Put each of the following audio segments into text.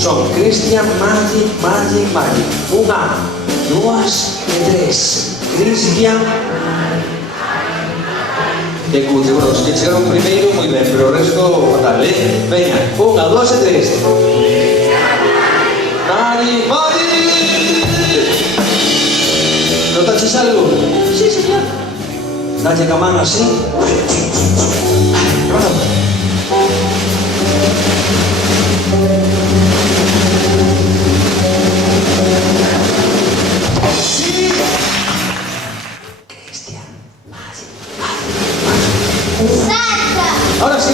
Son Cristian, Magic. Unha, dúas e tres. Cristian. Que cutre, bueno, os que chegaron primeiro, moi ben, pero o resto, fatal, Veña, unha, dúas e tres. Mari. Notaches algo? Sí, señor. Dalle ca man así. Sí. Cristian, ¡Salta! Ahora sí.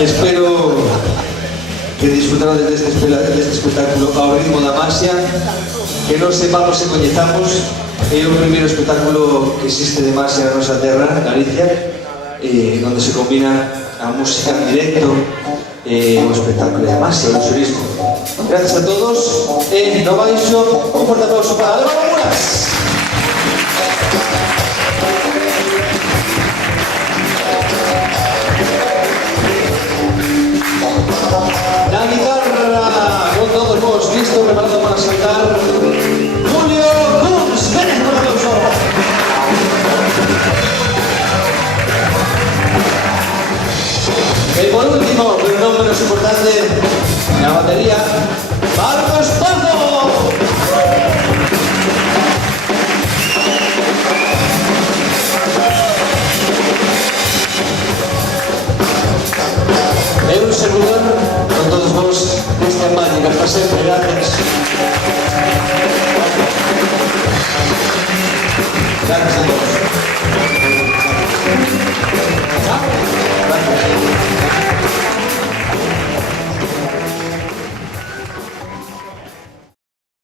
Espero que disfrutaron de este espectáculo ao ritmo da Maxia, que non sepamos e coñezamos. É o primeiro espectáculo que existe de Maxia na nosa terra, Galicia, onde se combina a música en directo e o espectáculo de Maxia, o xurismo. Gracias a todos e no baixo un forte aplauso para Alba Lamuras. La guitarra, con todos vos listos, preparados para saltar, Julio Kunz. ¡Ven con aplauso! Y por último, pero no menos importante, la batería, Marcos Pazo. Un servidor con todos vos, Cristian Magic, hasta siempre, gracias.